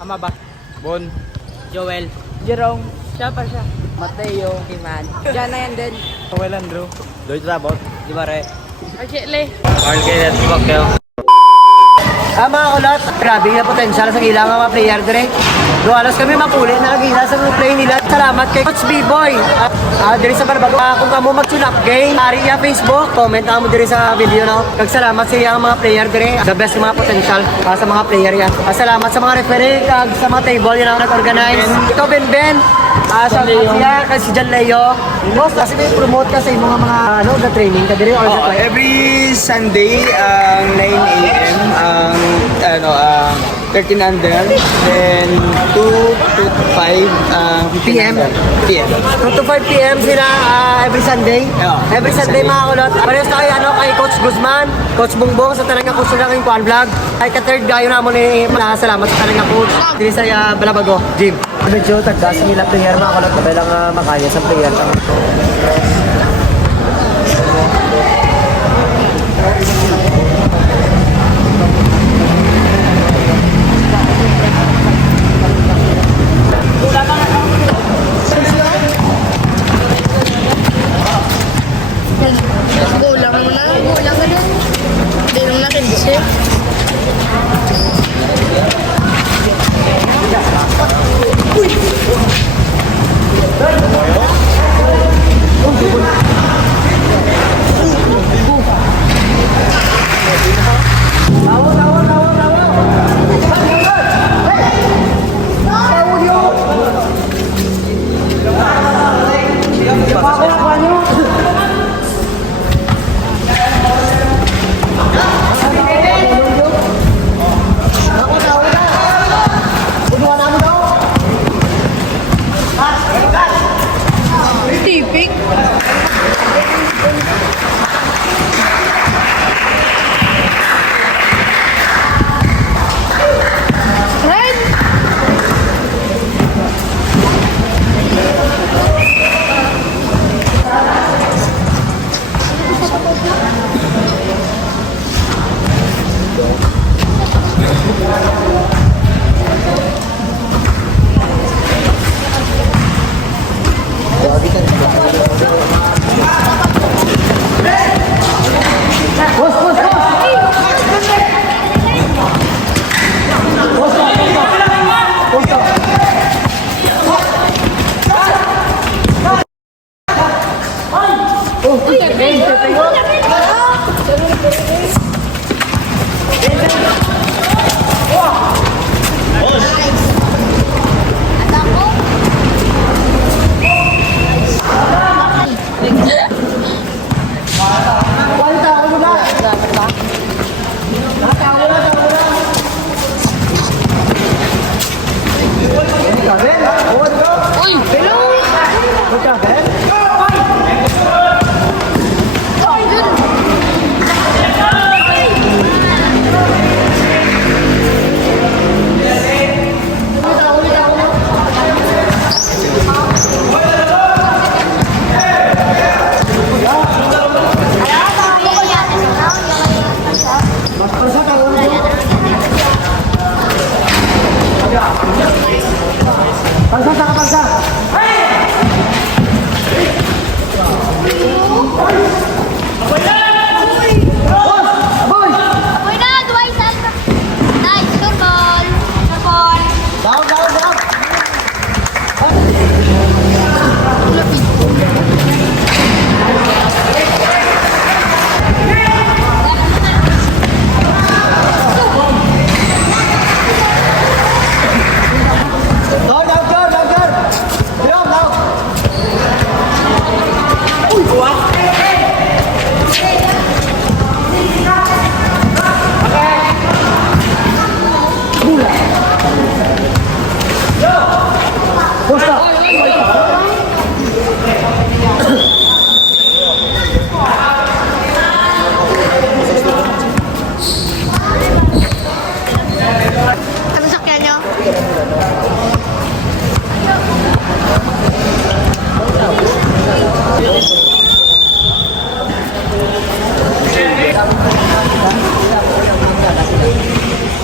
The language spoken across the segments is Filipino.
Ama ba? Bon. Joel. Jerome. Siya pa siya. Mateo. Iman. Diyan na yan din. Joel Andrew. Lloyd Rabot. Di ba re? Archie Mark Kenneth Bakyo. Mga kulot, grabe na potential sa ilang mga player dire. Alas kami mapulit na nagila sa mga play nila. Salamat kay Coach B-Boy. Dire sa Barbago, kung kamo mag-tune-up game, ari ya Facebook, comment mo dire sa video no. Salamat sa iyang mga player dire. The best mga potential sa mga player ya. Salamat sa mga referee, sa mga table yun ang nag-organize. Ito Ben. Sa siya kay si John Leo. Boss, kasi may promote ka sa mga na training ka dire or sa Every Sunday, 9 a.m. ang 13 under, then 2 to 5 PM. 2 to 5 PM sila every Sunday. Yeah. Every Sunday mga kulot. Parehas na kay Coach Guzman, Coach Bongbong sa talaga coach na kayong Kuan Vlog. Ay ka-third gayo na mo ni salamat sa talaga coach. Dili sa Balabago, Jim. Medyo tagdas nila player mga kulot. Kapag lang makaya sa player. Gulang mo na. Gulang ka din. Hindi nung nakindisip. Tipik.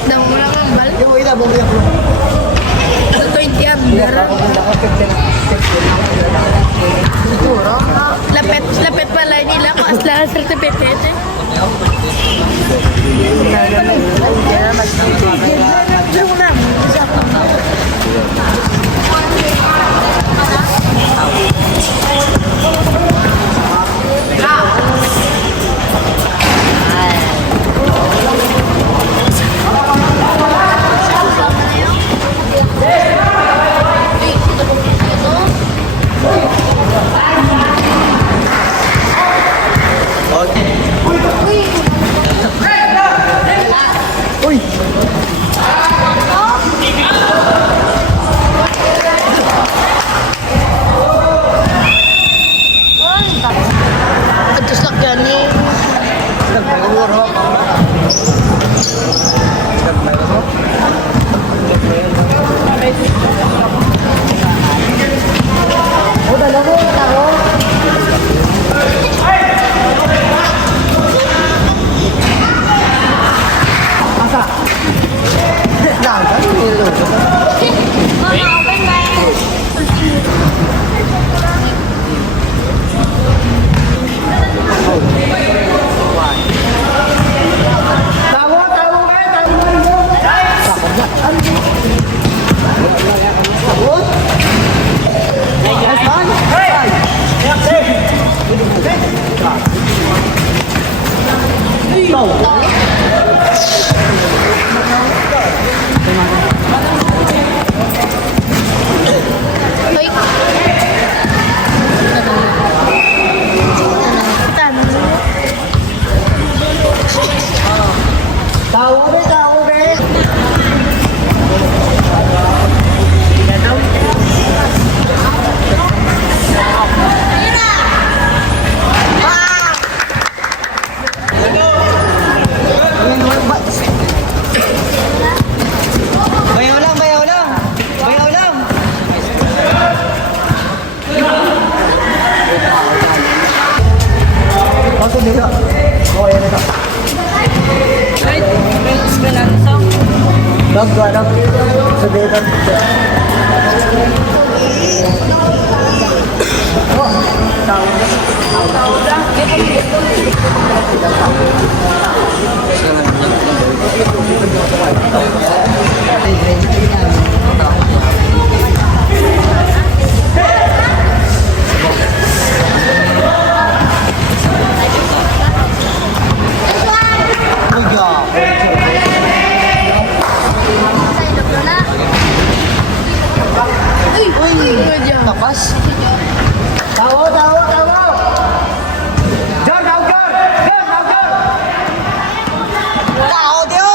Daw mo lang ang bal. Yung ina, bumili ako. Lapit pala nila kung asla ang certificate eh. At sakyan ni Uy. Bayaw lang, bayaw lang. Bayaw lang. Tapas. Tawo, tawo, tawo! Jar, daw, jar! Jar, daw, jar! Tao, Dio!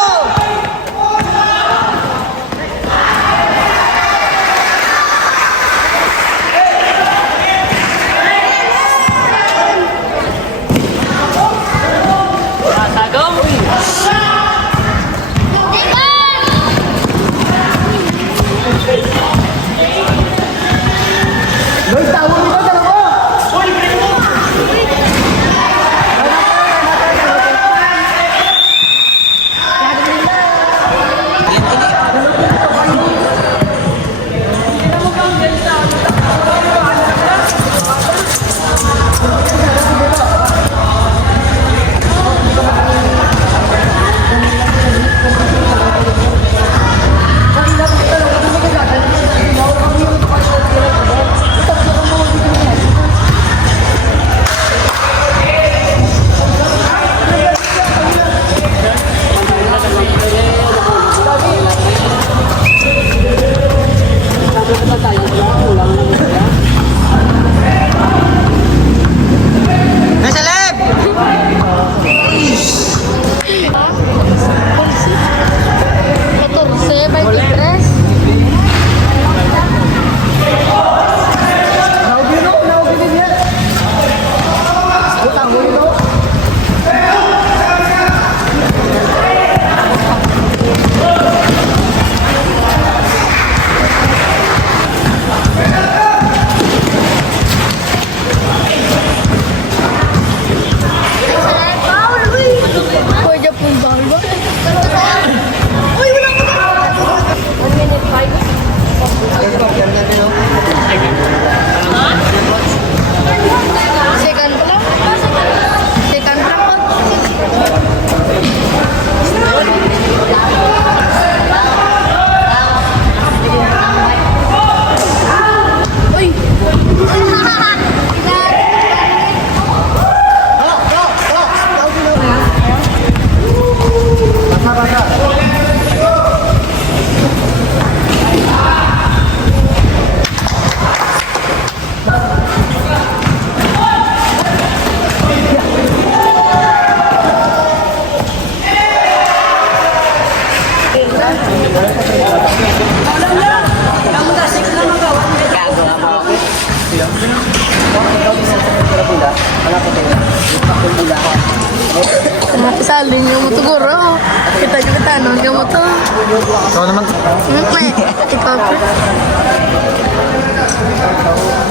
Ikaw naman. Ikaw pa.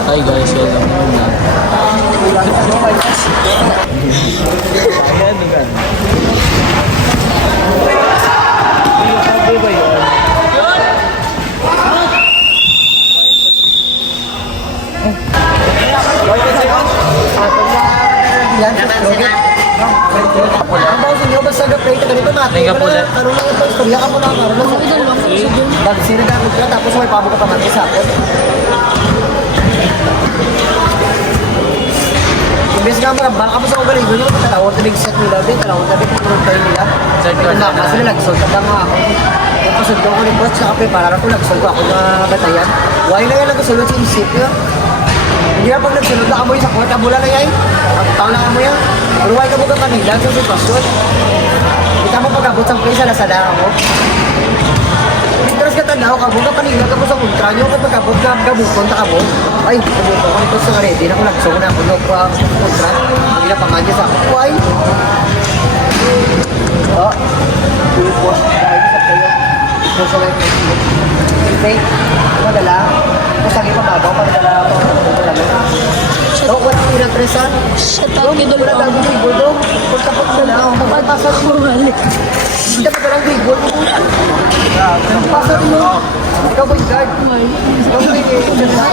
Hi guys, welcome to vlog. Ang bawas niyo, basta ga-play ka ganito natin. Teka po, Dad. Karoon lang ito, istorya ka mo na. Bagsira ka ka, tapos may pabo ka pa natin sa akin. Imbes nga marambal ka pa sa ugaligo nyo, talawon na big set nila, talawon na big turun tayo nila. Kasi nagsol ka nga ako. Yung pasod ko ni boss, saka prepara ko, nagsol ko ako na batayan. Why na yan nagkasulod sa isip yun? Hindi na pag nagsunod na amoy sa court, abula na yan. Pagtaw lang amoy yan. Pero why ka mo ka kanila sa sitwasyon? Kita mo pag-abot sa place, alasada ako. Terus ka tanaw ka mo, kanila ka mo sa kontra nyo, kapag abot ka, gabukon ta ka mo. Ay, gabukon ko nito sa ready na ko nagsong na ako yung kontra. Hindi na pamanya sa ako. Why? Oh, post dahil sa kayo. Post sa kayo. Okay, madala. Masagi pa mabaw, madala ako. So, what's the represent? Shut up, Hindi idol mo na ko. gagawin yung gulo. Kung tapos na lang, kapag-pasal mo. Hindi ka lang yung gulo. Pasal mo. Ikaw ba yung guard? Ikaw ba ito, hindi lang.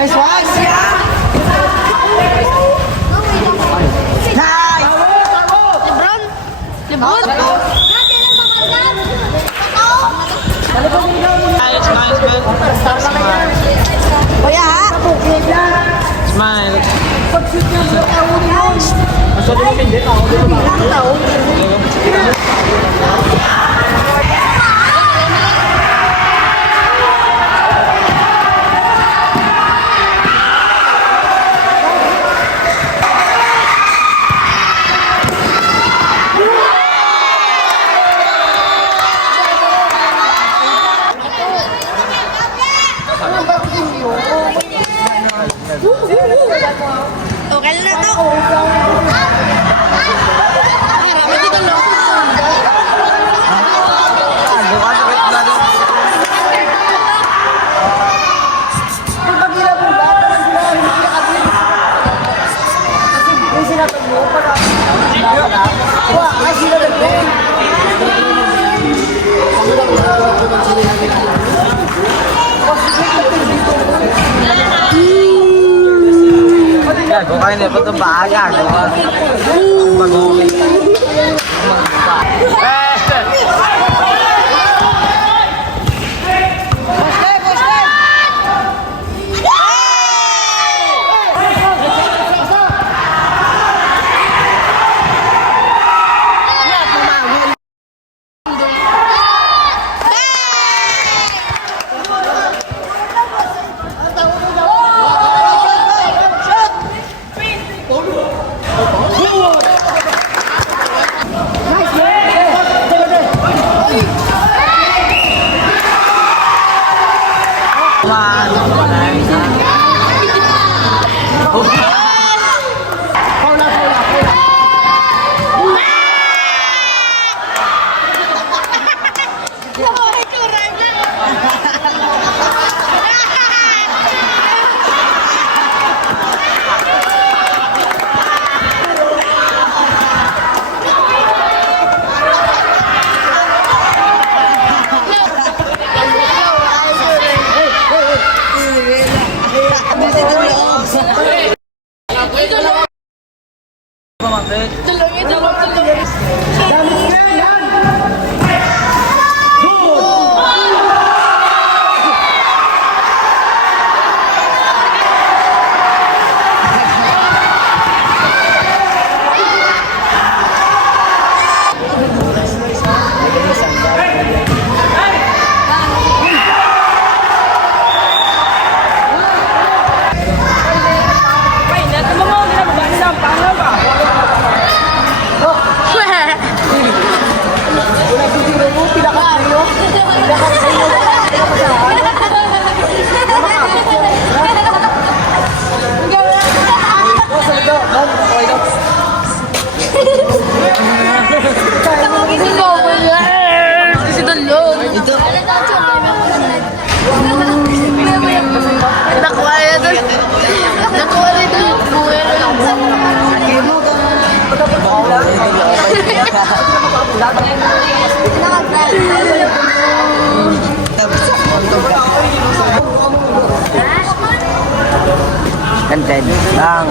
Nice one! Lebron? Kuya, ha? Smile. Okay na to. Ay, rami dito no. Gago kayo na ito ba? Gago ka. wanted lang.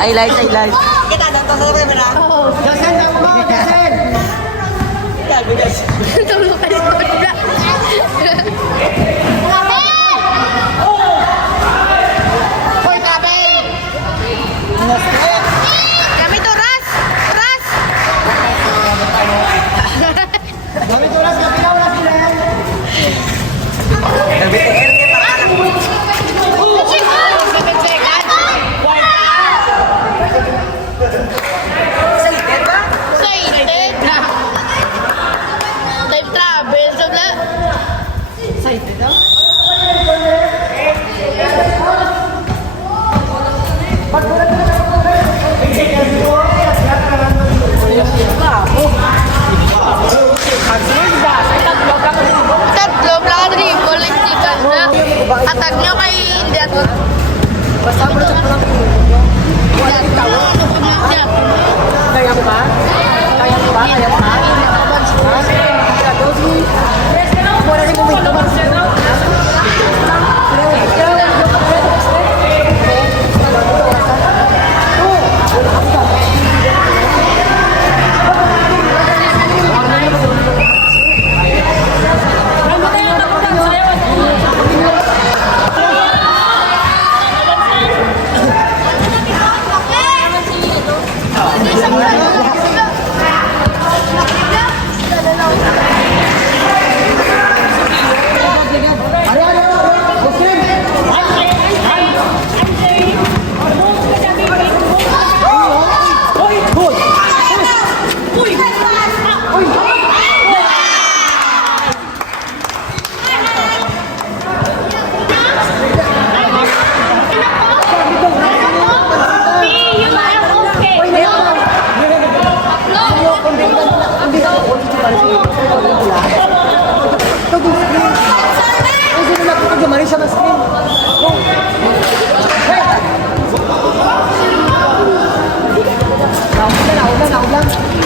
Highlight, highlight. Kita datang sa camera. Jasen, ako mo, Jasen! Tulog ka dito. Hoy, Kabel! Kami to, Ras! Ras! Kami tulas, kapilaw na sila. Excited? Basta mo sa parang kaya mo ba? Kaya mo ba? Kaya mo ba? Wala rin momento ba?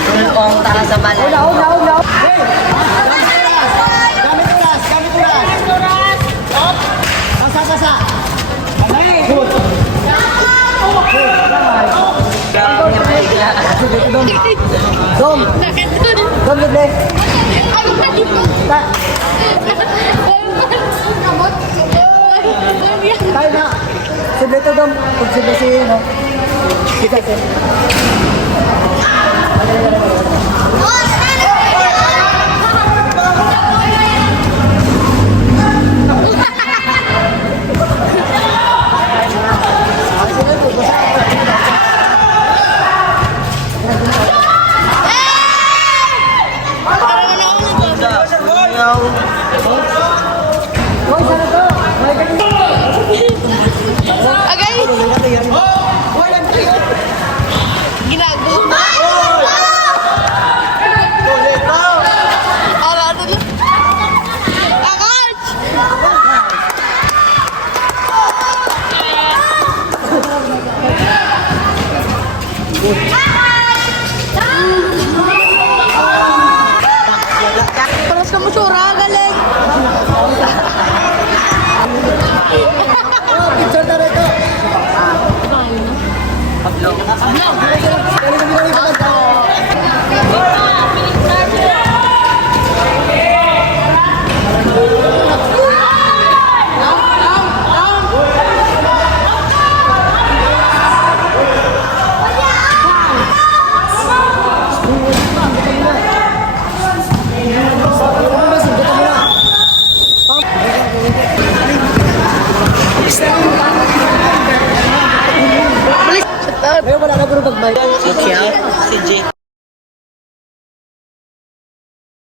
Tulong tara sa balay. Dom! Dom, libre! Tayo na! Sible to, Dom. Kung sible si, no? Kita, sir. Agay! Ginagawa. Ala, ano na? Coach! Paras ka mo sura, galing. Picture na rito! Ngayon wala na puro pagbayad. Si Jake.